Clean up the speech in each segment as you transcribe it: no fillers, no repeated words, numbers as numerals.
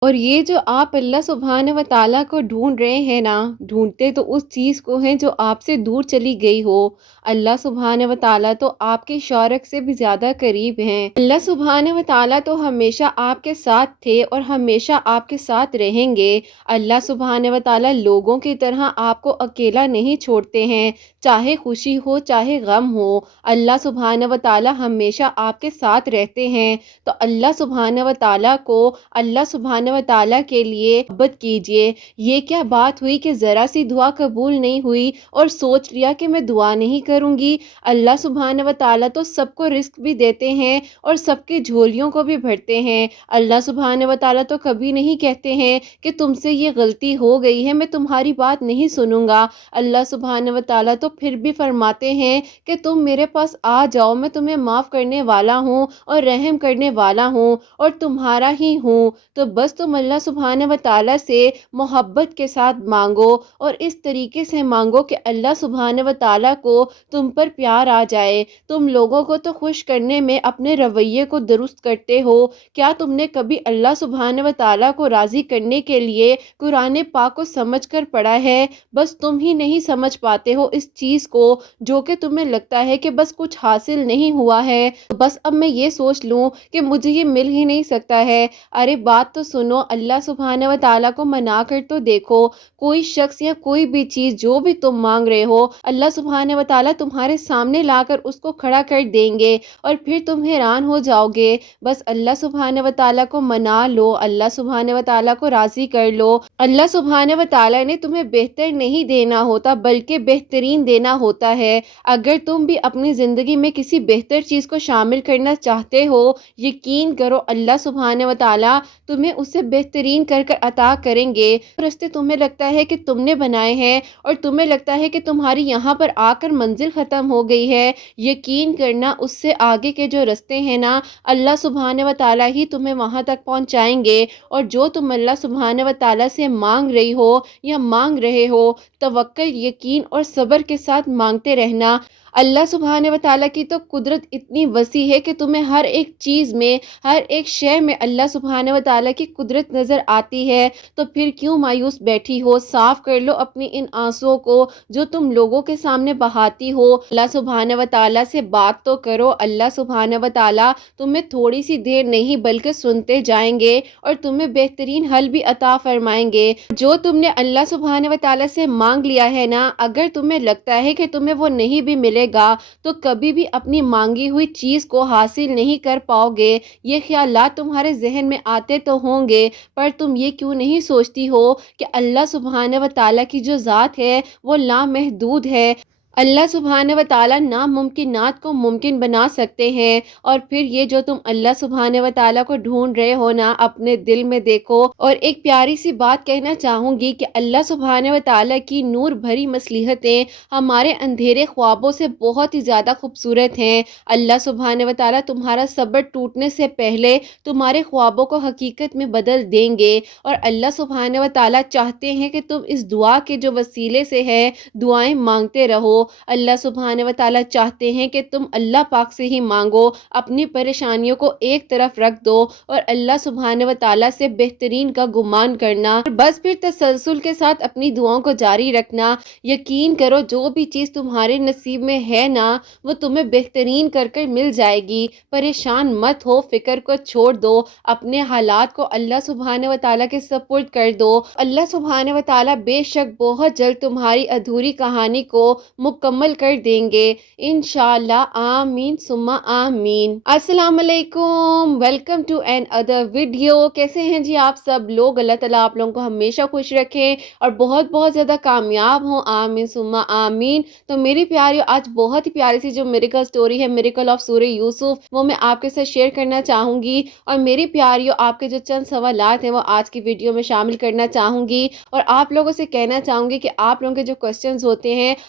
اور یہ جو آپ اللہ سبحانہ و تعالیٰ کو ڈھونڈ رہے ہیں نا، ڈھونڈتے تو اس چیز کو ہیں جو آپ سے دور چلی گئی ہو۔ اللہ سبحانہ و تعالیٰ تو آپ کے شارک سے بھی زیادہ قریب ہیں۔ اللہ سبحانہ و تعالیٰ تو ہمیشہ آپ کے ساتھ تھے اور ہمیشہ آپ کے ساتھ رہیں گے۔ اللہ سبحانہ و تعالیٰ لوگوں کی طرح آپ کو اکیلا نہیں چھوڑتے ہیں، چاہے خوشی ہو چاہے غم ہو، اللہ سبحانہ و تعالیٰ ہمیشہ آپ کے ساتھ رہتے ہیں۔ تو اللہ سبحانہ و تعالیٰ کو، اللہ سبحانہ و تعالیٰ کے لیے محبت کیجئے۔ یہ کیا بات ہوئی کہ ذرا سی دعا قبول نہیں ہوئی اور سوچ لیا کہ میں دعا نہیں کروں گی؟ اللہ سبحانہ و تعالیٰ تو سب کو رزق بھی دیتے ہیں اور سب کی جھولیوں کو بھی بھرتے ہیں۔ اللہ سبحانہ و تعالیٰ تو کبھی نہیں کہتے ہیں کہ تم سے یہ غلطی ہو گئی ہے، میں تمہاری بات نہیں سنوں گا۔ اللہ سبحانہ و تعالیٰ تو پھر بھی فرماتے ہیں کہ تم میرے پاس آ جاؤ، میں تمہیں معاف کرنے والا ہوں اور رحم کرنے والا ہوں اور تمہارا ہی ہوں۔ تو بس تم اللہ سبحانہ و تعالیٰ سے محبت کے ساتھ مانگو اور اس طریقے سے مانگو کہ اللہ سبحانہ و تعالیٰ کو تم پر پیار آ جائے۔ تم لوگوں کو تو خوش کرنے میں اپنے رویے کو درست کرتے ہو، کیا تم نے کبھی اللہ سبحانہ و تعالیٰ کو راضی کرنے کے لیے قرآن پاک کو سمجھ کر پڑھا ہے؟ بس تم ہی نہیں سمجھ پاتے ہو اس چیز کو، جو کہ تمہیں لگتا ہے کہ بس کچھ حاصل نہیں ہوا ہے، بس اب میں یہ سوچ لوں کہ مجھے یہ مل ہی نہیں سکتا ہے۔ ارے بات تو سنو، اللہ سبحانہ و تعالیٰ کو منا کر تو دیکھو۔ کوئی شخص یا کوئی بھی چیز جو بھی تم مانگ رہے ہو، اللہ سبحانہ و تعالیٰ تمہارے سامنے لا کر اس کو کھڑا کر دیں گے اور پھر تم حیران ہو جاؤ گے۔ بس اللہ سبحانہ و تعالیٰ کو منا لو، اللہ سبحانہ و تعالیٰ کو راضی کر لو۔ اللہ سبحانہ و تعالیٰ نے تمہیں بہتر نہیں دینا ہوتا بلکہ بہترین دینا ہوتا ہے۔ اگر تم بھی اپنی زندگی میں کسی بہتر چیز کو شامل کرنا چاہتے ہو، یقین کرو اللہ سبحانہ و تعالیٰ تمہیں اسے بہترین کر کر عطا کریں گے۔ راستے تمہیں لگتا ہے کہ تم نے بنائے ہیں اور تمہیں لگتا ہے کہ تمہاری یہاں پر آ کر منزل ختم ہو گئی ہے، یقین کرنا اس سے آگے کے جو راستے ہیں نا، اللہ سبحانہ و تعالیٰ ہی تمہیں وہاں تک پہنچائیں گے۔ اور جو تم اللہ سبحانہ و تعالیٰ سے مانگ رہی ہو یا مانگ رہے ہو، توکل، یقین اور صبر کے ساتھ مانگتے رہنا۔ اللہ سبحانہ و تعالیٰ کی تو قدرت اتنی وسیع ہے کہ تمہیں ہر ایک چیز میں، ہر ایک شے میں اللہ سبحانہ و تعالیٰ کی قدرت نظر آتی ہے۔ تو پھر کیوں مایوس بیٹھی ہو؟ صاف کر لو اپنی ان آنسوؤں کو جو تم لوگوں کے سامنے بہاتی ہو۔ اللہ سبحانہ و تعالیٰ سے بات تو کرو۔ اللہ سبحانہ و تعالیٰ تمہیں تھوڑی سی دیر نہیں بلکہ سنتے جائیں گے اور تمہیں بہترین حل بھی عطا فرمائیں گے۔ جو تم نے اللہ سبحانہ و تعالیٰ سے مانگ لیا ہے نا، اگر تمہیں لگتا ہے کہ تمہیں وہ نہیں بھی ملے گا تو کبھی بھی اپنی مانگی ہوئی چیز کو حاصل نہیں کر پاؤ گے۔ یہ خیالات تمہارے ذہن میں آتے تو ہوں گے، پر تم یہ کیوں نہیں سوچتی ہو کہ اللہ سبحانہ و تعالیٰ کی جو ذات ہے وہ لامحدود ہے۔ اللہ سبحانہ و تعالیٰ ناممکنات کو ممکن بنا سکتے ہیں۔ اور پھر یہ جو تم اللہ سبحانہ و تعالیٰ کو ڈھونڈ رہے ہو نا، اپنے دل میں دیکھو۔ اور ایک پیاری سی بات کہنا چاہوں گی کہ اللہ سبحانہ و تعالیٰ کی نور بھری مصلحتیں ہمارے اندھیرے خوابوں سے بہت ہی زیادہ خوبصورت ہیں۔ اللہ سبحانہ و تعالیٰ تمہارا صبر ٹوٹنے سے پہلے تمہارے خوابوں کو حقیقت میں بدل دیں گے۔ اور اللہ سبحانہ و تعالیٰ چاہتے ہیں کہ تم اس دعا کے جو وسیلے سے ہے دعائیں مانگتے رہو۔ اللہ سبحانہ و تعالیٰ چاہتے ہیں کہ تم اللہ پاک سے ہی مانگو، اپنی پریشانیوں کو ایک طرف رکھ دو اور اللہ سبحانہ و تعالیٰ سے بہترین کا گمان کرنا، بس پھر تسلسل کے ساتھ اپنی دعاؤں کو جاری رکھنا۔ یقین کرو جو بھی چیز تمہارے نصیب میں ہے نا، وہ تمہیں بہترین کر کر مل جائے گی۔ پریشان مت ہو، فکر کو چھوڑ دو، اپنے حالات کو اللہ سبحانہ و تعالیٰ کے سپرد کر دو۔ اللہ سبحانہ و تعالیٰ بے شک بہت جلد تمہاری ادھوری کہانی کو مکمل کر دیں گے انشاءاللہ۔ آمین ثم آمین۔ السلام علیکم، welcome to another video. کیسے ہیں جی آپ سب لوگ؟ اللہ تعالیٰ آپ لوگوں کو ہمیشہ خوش رکھیں اور بہت بہت زیادہ کامیاب ہوں، آمین ثم آمین۔ تو میری پیاری آج بہت ہی پیاری سی جو میریکل سٹوری ہے، میریکل آف سورہ یوسف، وہ میں آپ کے ساتھ شیئر کرنا چاہوں گی۔ اور میری پیاریوں، آپ کے جو چند سوالات ہیں وہ آج کی ویڈیو میں شامل کرنا چاہوں گی اور آپ لوگوں سے کہنا چاہوں گی کہ آپ لوگوں کے جو کوسچنز ہوتے ہیں،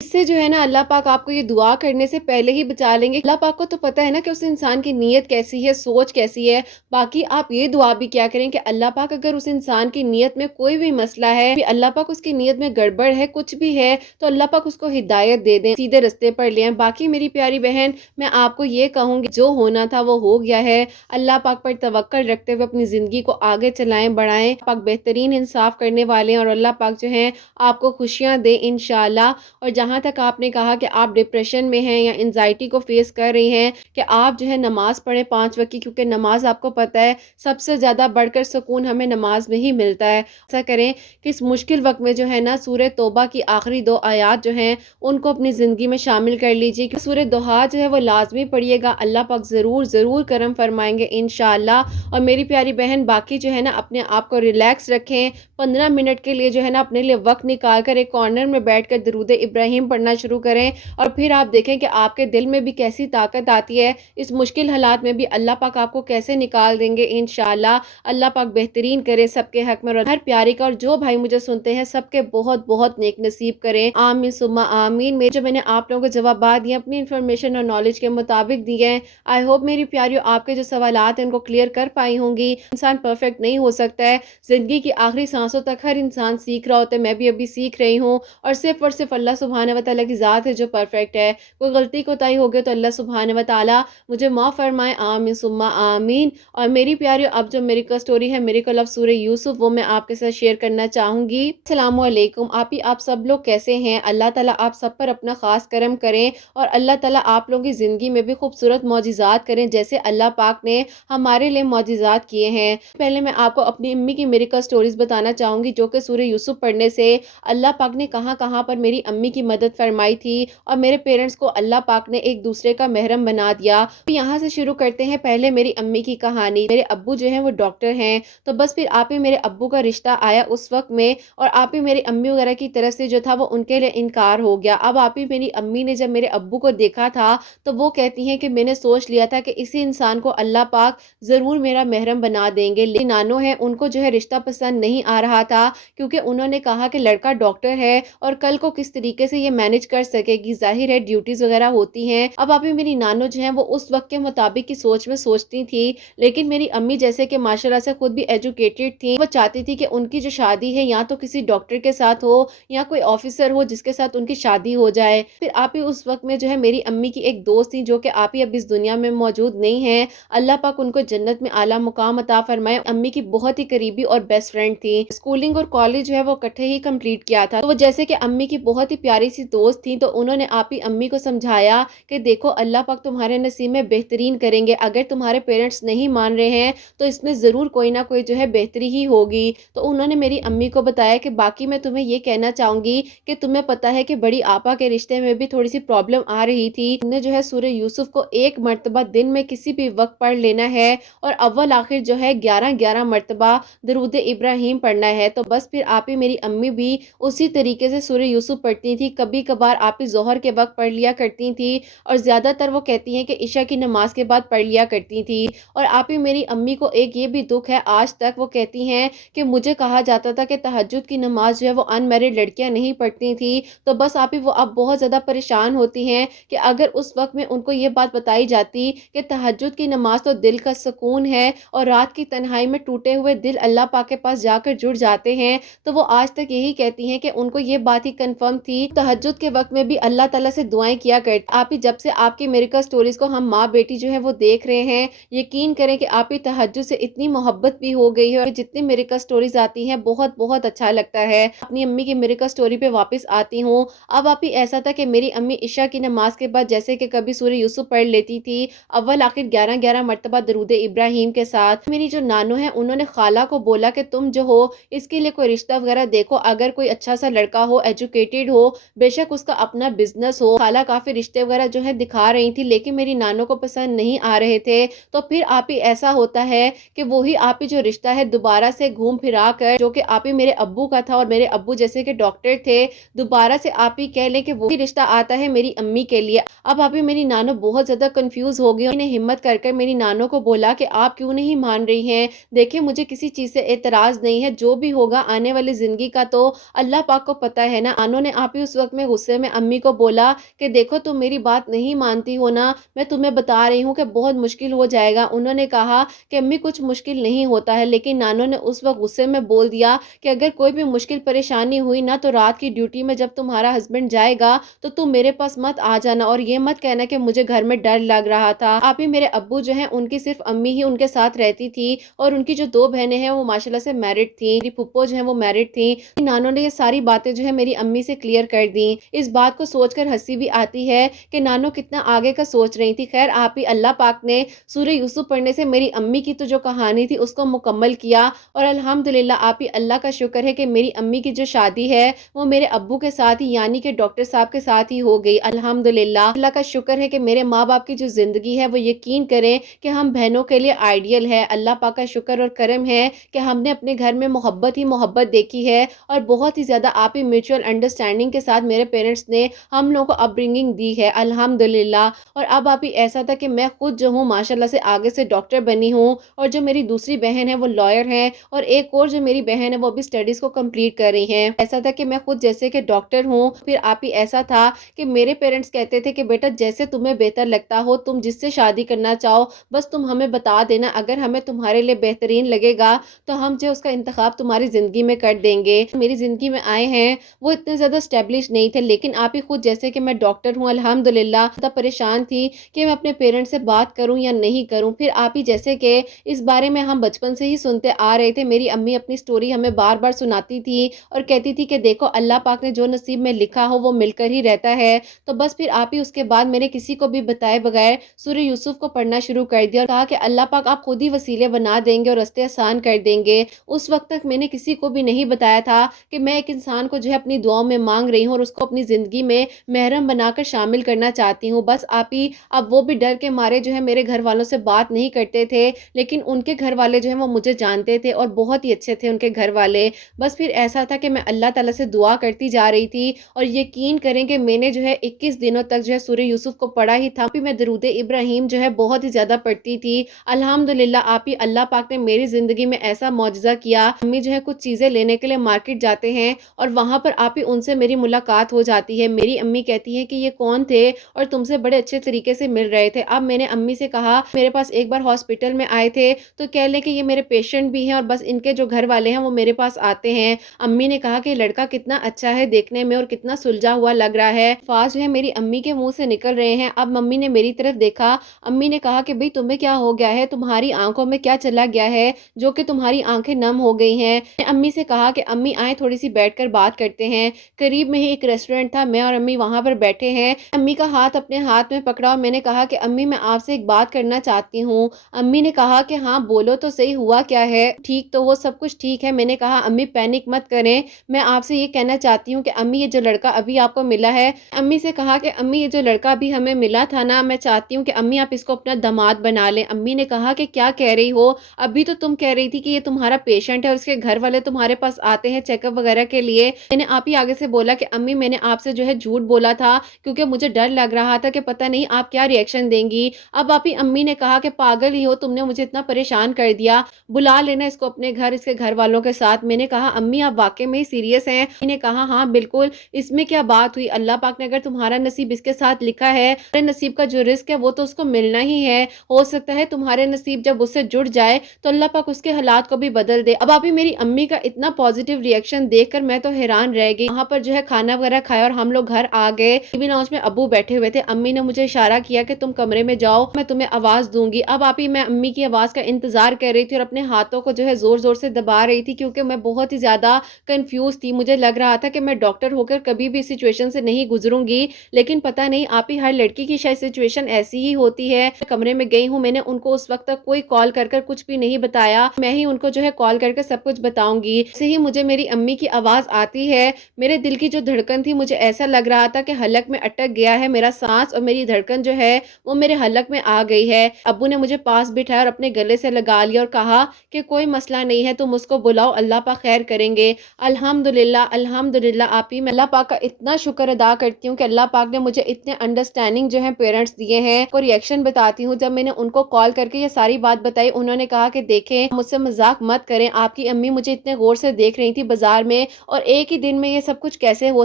اس سے جو ہے نا اللہ پاک آپ کو یہ دعا کرنے سے پہلے ہی بچا لیں گے۔ اللہ پاک کو تو پتہ ہے نا کہ اس انسان کی نیت کیسی ہے، سوچ کیسی ہے۔ باقی آپ یہ دعا بھی کیا کریں کہ اللہ پاک اگر اس انسان کی نیت میں کوئی بھی مسئلہ ہے، اللہ پاک اس کی نیت میں گڑبڑ ہے، کچھ بھی ہے، تو اللہ پاک اس کو ہدایت دے دیں، سیدھے رستے پر لے آئیں۔ باقی میری پیاری بہن، میں آپ کو یہ کہوں گی جو ہونا تھا وہ ہو گیا ہے۔ اللہ پاک پر توکل رکھتے ہوئے اپنی زندگی کو آگے چلائیں، بڑھائیں۔ پاک بہترین انصاف کرنے والے ہیں اور اللہ پاک جو ہیں آپ کو خوشیاں دے انشاءاللہ۔ اور جہاں تک آپ نے کہا کہ آپ ڈپریشن میں ہیں یا انزائٹی کو فیس کر رہی ہیں، کہ آپ جو ہے نماز پڑھیں 5 وقت کی، کیونکہ نماز آپ کو پتہ ہے سب سے زیادہ بڑھ کر سکون ہمیں نماز میں ہی ملتا ہے۔ ایسا کریں کہ اس مشکل وقت میں جو ہے نا سورہ توبہ کی آخری 2 آیات جو ہیں ان کو اپنی زندگی میں شامل کر لیجیے، کہ سورہ دوحہ جو ہے وہ لازمی پڑھیے گا، اللہ پاک ضرور کرم فرمائیں گے انشاءاللہ۔ اور میری پیاری بہن باقی جو ہے نا اپنے آپ کو ریلیکس رکھیں، 15 منٹ کے لیے جو ہے نا اپنے لیے وقت نکال کر ایک کارنر میں بیٹھ کر درود ابراہیم پڑھنا شروع کریں، اور پھر آپ دیکھیں کہ آپ کے دل میں بھی کیسی طاقت آتی ہے، اس مشکل حالات میں بھی اللہ پاک آپ کو کیسے نکال دیں گے انشاءاللہ۔ اللہ پاک بہترین کرے سب کے حق میں، اور ہر پیاری کا، اور جو بھائی مجھے سنتے ہیں سب کے بہت بہت نیک نصیب کریں، آمین ثم آمین۔ میں نے آپ لوگوں کو جوابات دیے اپنی انفارمیشن اور نالج کے مطابق دیے ہیں۔ آئی ہوپ میری پیاریوں آپ کے جو سوالات ہیں ان کو کلیئر کر پائی ہوں گی۔ انسان پرفیکٹ نہیں ہو سکتا ہے، زندگی کی آخری سانسوں تک ہر انسان سیکھ رہا ہوتا ہے، میں بھی ابھی سیکھ رہی ہوں، اور صرف اللہ سبحانہ و تعالیٰ کی ذات ہے جو پرفیکٹ ہے۔ کوئی غلطی کوتاہی ہو گئی تو اللہ سبحانہ و تعالیٰ مجھے معاف فرمائے، آمین ثم آمین۔ اور میری پیاریوں اب جو میری سٹوری ہے، میری کل سورہ یوسف، وہ میں آپ کے ساتھ شیئر کرنا چاہوں گی۔ السلام علیکم، آپ سب لوگ کیسے ہیں؟ اللہ تعالیٰ آپ سب پر اپنا خاص کرم کریں، اور اللہ تعالیٰ آپ لوگوں کی زندگی میں بھی خوبصورت معجزات کریں جیسے اللہ پاک نے ہمارے لیے معجزات کیے ہیں۔ پہلے میں آپ کو اپنی امی کی میریکل سٹوریز بتانا چاہوں گی، جو کہ سورہ یوسف پڑھنے سے اللہ پاک نے کہاں کہاں پر میری امی کی مدد فرمائی تھی، اور میرے پیرنٹس کو اللہ پاک نے ایک دوسرے کا محرم بنا دیا۔ یہاں سے شروع کرتے ہیں پہلے میری امی کی کہانی۔ میرے ابو جو ہیں وہ ڈاکٹر ہیں، تو بس پھر آپ ہی میرے ابو کا رشتہ آیا اس وقت میں، اور آپ ہی میری امی وغیرہ کی طرف سے جو تھا وہ ان کے لیے انکار ہو گیا۔ اب آپ ہی میری امی نے جب میرے ابو کو دیکھا تھا تو وہ کہتی ہیں کہ میں نے سوچ لیا تھا کہ اسی انسان کو اللہ پاک ضرور میرا محرم بنا دیں گے، لیکن نانو ہے ان کو جو ہے رشتہ پسند نہیں آ رہا تھا، کیونکہ انہوں نے کہا کہ لڑکا ڈاکٹر ہے اور کل کو کس طریقے سے یہ مینج کر سکے گی، ظاہر ہے ڈیوٹیز وغیرہ ہوتی ہیں۔ اب آپ ہی میری نانو جو ہیں وہ اس وقت کے مطابق کی سوچ میں سوچتی تھی، لیکن میری امی جیسے کہ ماشاءاللہ سے خود بھی ایجوکیٹڈ تھی، وہ چاہتی تھی کہ ان کی جو شادی ہے یا تو کسی ڈاکٹر کے ساتھ ہو یا کوئی آفیسر ہو جس کے ساتھ ان کی شادی ہو جائے۔ پھر آپ ہی اس وقت میں جو ہے میری امی کی ایک دوست تھی جو کہ آپ ہی اب اس دنیا میں موجود نہیں ہے، اللہ پاک ان کو جنت میں اعلیٰ مقام عطا فرمائے، امی کی بہت ہی قریبی اور بیسٹ فرینڈ تھی۔ اسکولنگ اور کالج جو ہے وہ اکٹھے ہی کمپلیٹ کیا تھا، تو وہ جیسے کہ امی کی بہت ہی پیاری سی دوست تھی، تو انہوں نے آپ ہی امی کو سمجھایا کہ دیکھو اللہ پاک تمہارے نصیب میں بہترین کریں گے، اگر تمہارے پیرنٹس نہیں مان رہے ہیں تو اس میں ضرور کوئی نہ کوئی جو ہے بہتری ہی ہوگی۔ تو انہوں نے میری امی کو بتایا کہ باقی میں تمہیں یہ کہنا چاہوں گی کہ تمہیں پتہ ہے کہ بڑی آپا کے رشتے میں بھی تھوڑی سی پرابلم آ رہی تھی، تم نے جو ہے سورہ یوسف کو ایک مرتبہ دن میں کسی بھی وقت پڑھ لینا ہے، اور اول آخر جو ہے 11 مرتبہ درود ابراہیم پڑھنا ہے۔ تو بس پھر آپ ہی میری امی بھی اسی طریقے سے سورہ یوسف پڑھتی تھی، کبھی کبھار آپ ہی ظہر کے وقت پڑھ لیا کرتی تھی، اور زیادہ تر وہ کہتی ہیں کہ عشاء کی نماز کے بعد پڑھ لیا کرتی تھی۔ اور آپ ہی میری امی کو ایک یہ بھی دکھ ہے آج تک، وہ کہتی ہیں کہ مجھے کہا جاتا تھا کہ تہجد کی نماز جو ہے وہ ان میرڈ لڑکیاں نہیں پڑھتی تھی، تو بس آپ ہی وہ اب بہت زیادہ پریشان ہوتی ہیں کہ اگر اس وقت میں ان کو یہ بات بتائی جاتی کہ تہجد کی نماز تو دل کا سکون ہے، اور رات کی تنہائی میں ٹوٹے ہوئے دل اللہ پاک کے پاس جا کر جڑ جاتے ہیں، تو وہ آج تک یہی کہتی ہیں کہ ان کو یہ بات ہی کنفرم تھی، تہجد کے وقت میں بھی اللہ تعالیٰ سے دعائیں کیا کرتے۔ آپ ہی جب سے آپ کی میریکل سٹوریز کو ہم ماں بیٹی جو ہے وہ دیکھ رہے ہیں، یقین کریں کہ آپ ہی تہجد سے اتنی محبت بھی ہو گئی ہے، اور جتنی میریکل سٹوریز آتی ہیں بہت بہت اچھا لگتا ہے۔ اپنی امی کی میریکل سٹوری پہ واپس آتی ہوں۔ اب آپ ہی ایسا تھا کہ میری امی عشاء کی نماز کے بعد جیسے کہ کبھی سورہ یوسف پڑھ لیتی تھی، اول آخر 11 مرتبہ درود ابراہیم کے ساتھ۔ میری جو نانو ہے انہوں نے خالہ کو بولا کہ تم جو ہو اس کے لیے کوئی رشتہ وغیرہ دیکھو، اگر کوئی اچھا سا لڑکا ہو، ایجوکیٹڈ ہو، بے شک اس کا اپنا بزنس ہو۔ خالہ کافی رشتے وغیرہ جو ہے دکھا رہی تھی، لیکن میری نانو کو پسند نہیں آ رہے تھے، تو پھر آپ ہی ایسا ہوتا ہے کہ وہی آپ ہی جو رشتہ ہے دوبارہ سے گھوم پھرا کر، جو کہ آپ ہی میرے ابو کا تھا، اور میرے ابو جیسے کہ ڈاکٹر تھے، دوبارہ سے آپ ہی کہہ لیں کہ وہی رشتہ آتا ہے میری امی کے لیے۔ اب آپ ہی میری نانو بہت زیادہ کنفیوز ہو گئی، انہوں نے ہمت کر کر میری نانو کو بولا کہ آپ کیوں نہیں مان رہی ہیں، دیکھیں مجھے کسی چیز سے اعتراض نہیں ہے، جو بھی ہوگا آنے والی زندگی کا تو اللہ پاک کو پتہ ہے نا۔ نانو نے آپ ہی اس وقت وقت میں غصے میں امی کو بولا کہ دیکھو تم میری بات نہیں مانتی ہو نا، میں تمہیں بتا رہی ہوں کہ بہت مشکل ہو جائے گا۔ انہوں نے کہا کہ امی کچھ مشکل نہیں ہوتا ہے، لیکن نانو نے اس وقت غصے میں بول دیا کہ اگر کوئی بھی مشکل پریشانی ہوئی نا تو رات کی ڈیوٹی میں جب تمہارا ہسبینڈ جائے گا تو تم میرے پاس مت آ جانا، اور یہ مت کہنا کہ مجھے گھر میں ڈر لگ رہا تھا۔ آپ ہی میرے ابو جو ہیں ان کی صرف امی ہی ان کے ساتھ رہتی تھی، اور ان کی جو 2 بہنیں ہیں وہ ماشاءاللہ سے میرڈ تھیں، میری پھپھو جو ہیں وہ میرڈ تھیں۔ نانو نے یہ ساری باتیں جو ہے میری امی سے کلیئر کر دیں۔ اس بات کو سوچ کر ہنسی بھی آتی ہے کہ نانو کتنا آگے کا سوچ رہی تھی۔ خیر آپ ہی اللہ پاک نے سورہ یوسف پڑھنے سے میری امی کی تو جو کہانی تھی اس کو مکمل کیا، اور الحمدللہ آپ ہی اللہ کا شکر ہے کہ میری امی کی جو شادی ہے وہ میرے ابو کے ساتھ ہی یعنی کہ ڈاکٹر صاحب کے ساتھ ہی ہو گئی۔ الحمدللہ اللہ کا شکر ہے کہ میرے ماں باپ کی جو زندگی ہے وہ یقین کریں کہ ہم بہنوں کے لیے آئیڈیل ہے۔ اللہ پاک کا شکر اور کرم ہے کہ ہم نے اپنے گھر میں محبت ہی محبت دیکھی ہے، اور بہت ہی زیادہ آپ ہی میوچل انڈرسٹینڈنگ کے ساتھ میرے پیرنٹس نے ہم لوگوں کو اپ برنگنگ دی ہے الحمدللہ۔ اور اب آپ ہی ایسا تھا کہ میں خود جو ہوں ماشاءاللہ سے آگے سے ڈاکٹر بنی ہوں، اور جو میری دوسری بہن ہے وہ لائر ہے، اور ایک اور جو میری بہن ہے وہ بھی اسٹڈیز کو کمپلیٹ کر رہی ہیں۔ ایسا تھا کہ میں خود جیسے کہ ڈاکٹر ہوں، پھر آپ ہی ایسا تھا کہ میرے پیرنٹس کہتے تھے کہ بیٹا جیسے تمہیں بہتر لگتا ہو، تم جس سے شادی کرنا چاہو بس تم ہمیں بتا دینا، اگر ہمیں تمہارے لیے بہترین لگے گا تو ہم جو اس کا انتخاب تمہاری زندگی میں کر دیں گے۔ میری زندگی میں آئے ہیں وہ اتنے زیادہ اسٹیبلش نہیں تھے، لیکن آپ ہی خود جیسے کہ میں ڈاکٹر ہوں الحمدللہ پریشان تھی کہ میں اپنے پیرنٹس سے بات کروں یا نہیں کروں۔ پھر آپ ہی جیسے کہ اس بارے میں ہم بچپن سے ہی سنتے آ رہے تھے، میری امی اپنی سٹوری ہمیں بار بار سناتی تھی اور کہتی تھی کہ دیکھو اللہ پاک نے جو نصیب میں لکھا ہو وہ مل کر ہی رہتا ہے۔ تو بس پھر آپ ہی اس کے بعد میں نے کسی کو بھی بتائے بغیر سورہ یوسف کو پڑھنا شروع کر دیا، اور کہا کہ اللہ پاک آپ خود ہی وسیلے بنا دیں گے اور راستے آسان کر دیں گے۔ اس وقت تک میں نے کسی کو بھی نہیں بتایا تھا کہ میں ایک انسان کو جو ہے اپنی دعاؤں میں مانگ رہی ہوں اور اس کو اپنی زندگی میں محرم بنا کر شامل کرنا چاہتی ہوں۔ بس آپ ہی اب وہ بھی ڈر کے مارے جو ہے میرے گھر والوں سے بات نہیں کرتے تھے، لیکن ان کے گھر والے جو ہیں وہ مجھے جانتے تھے اور بہت ہی اچھے تھے ان کے گھر والے۔ بس پھر ایسا تھا کہ میں اللہ تعالیٰ سے دعا کرتی جا رہی تھی، اور یقین کریں کہ میں نے جو ہے 21 دنوں تک جو ہے سورہ یوسف کو پڑھا ہی تھا۔ پھر میں درود ابراہیم جو ہے بہت ہی زیادہ پڑھتی تھی الحمدللہ۔ آپ ہی اللہ پاک نے میری زندگی میں ایسا معجزہ کیا، امی جو ہے کچھ چیزیں لینے کے لیے مارکیٹ جاتے ہیں اور وہاں پر آپ ہی ان سے میری ملاقات ہو جاتی ہے۔ میری امی کہتی ہیں کہ یہ کون تھے اور تم سے بڑے اچھے طریقے سے مل رہے تھے۔ اب میں نے امی سے کہا میرے پاس ایک بار ہاسپٹل میں آئے تھے تو کہہ لیں کہ یہ میرے پیشنٹ بھی ہیں اور بس ان کے جو گھر والے ہیں وہ میرے پاس آتے ہیں۔ امی نے کہا کہ لڑکا کتنا اچھا ہے دیکھنے میں اور کتنا سلجھا ہوا لگ رہا ہے۔ الفاظ جو ہے میری امی کے منہ سے نکل رہے ہیں۔ اب ممی نے میری طرف دیکھا، امی نے کہا کہ بھئی تمہیں کیا ہو گیا ہے، تمہاری آنکھوں میں کیا چلا گیا ہے جو کہ تمہاری آنکھیں نم ہو گئی ہیں۔ میں امی سے کہا کہ امی آئیں تھوڑی سی بیٹھ کر بات کرتے ہیں۔ قریب میں ہی ایک ریسٹورنٹ تھا، میں اور امی وہاں پر بیٹھے ہیں۔ امی کا ہاتھ اپنے ہاتھ میں پکڑا اور میں نے کہا کہ امی میں آپ سے ایک بات کرنا چاہتی ہوں۔ امی نے کہا کہ ہاں بولو تو صحیح، ہوا کیا ہے؟ ٹھیک تو ہو، سب کچھ ٹھیک ہے؟ میں نے کہا امی پینک مت کریں، میں آپ سے یہ کہنا چاہتی ہوں کہ امی یہ جو لڑکا ابھی آپ کو ملا ہے، امی سے کہا کہ امی یہ جو لڑکا ابھی ہمیں ملا تھا نا، میں چاہتی ہوں کہ امی آپ اس کو اپنا داماد بنا لیں۔ امی نے کہا کہ کیا کہہ رہی ہو، ابھی تو تم کہہ رہی تھی کہ یہ تمہارا پیشنٹ ہے اور اس کے گھر والے تمہارے پاس آتے ہیں چیک اپ وغیرہ کے لیے۔ میں نے آپ ہی آگے سے بولا کہ امی میں نے آپ سے جو ہے جھوٹ بولا تھا کیونکہ مجھے ڈر لگ رہا تھا کہ پتہ نہیں آپ کیا ری ایکشن دیں گی۔ اب آپ ہی امی نے کہا کہ پاگل ہی ہو، تم نے مجھے اتنا پریشان کر دیا، بلا لینا اس کو اپنے گھر اس کے گھر والوں کے ساتھ۔ میں نے کہا امی آپ واقعی میں سیریس ہیں؟ امی نے کہا ہاں بالکل، اس میں کیا بات ہوئی، اللہ پاک نے اگر تمہارا نصیب اس کے ساتھ لکھا ہے، تمہارے نصیب کا جو رزق ہے وہ تو اس کو ملنا ہی ہے، ہو سکتا ہے تمہارے نصیب جب اس سے جڑ جائے تو اللہ پاک اس کے حالات کو بھی بدل دے۔ اب آپ ہی میری امی کا اتنا پازیٹیو ری ایکشن دیکھ کر میں تو حیران رہ گئی۔ وہاں پر جو ہے کھانا وغیرہ کھایا اور ہم لوگ گھر آ گئے۔ ٹی وی لاؤنج میں ابو بیٹھے ہوئے تھے، امی نے مجھے اشارہ کیا کہ تم کمرے میں جاؤ، میں تمہیں آواز دوں گی۔ اب آپ ہی میں امی کی آواز کا انتظار کر رہی تھی اور اپنے ہاتھوں کو جو ہے زور زور سے دبا رہی تھی کیونکہ میں بہت ہی زیادہ کنفیوز تھی۔ مجھے لگ رہا تھا کہ میں ڈاکٹر ہو کر کبھی بھی سچویشن سے نہیں گزروں گی، لیکن پتہ نہیں آپ ہی ہر لڑکی کی شاید سچویشن ایسی ہی ہوتی ہے۔ کمرے میں گئی ہوں، میں نے ان کو اس وقت تک کوئی کال کر کر کچھ بھی نہیں بتایا، میں ہی ان کو جو ہے کال کر کے سب کچھ بتاؤں گی۔ جیسے ہی مجھے میری امی کی آواز آتی ہے، میرے دل کی جو دھڑکن تھی، مجھے ایسا لگ رہا تھا کہ حلق میں اٹک گیا ہے میرا سانس، اور میری دھڑکن جو ہے وہ میرے حلق میں آ گئی ہے۔ ابو نے مجھے پاس بٹھایا اور اپنے گلے سے لگا لیا اور کہا کہ کوئی مسئلہ نہیں ہے، تم اس کو بلاؤ، اللہ پاک خیر کریں گے۔ الحمدللہ الحمدللہ آپ ہی میں اللہ پاک کا اتنا شکر ادا کرتی ہوں کہ اللہ پاک نے مجھے اتنے انڈرسٹینڈنگ جو ہے پیرنٹس دیے ہیں۔ کو ری ایکشن بتاتی ہوں، جب میں نے ان کو کال کر کے یہ ساری بات بتائی، انہوں نے کہا کہ دیکھیں مجھ سے مذاق مت کریں، آپ کی امی مجھے اتنے غور سے دیکھ رہی تھی بازار میں، اور ایک ہی دن میں یہ سب کچھ کیسے ہو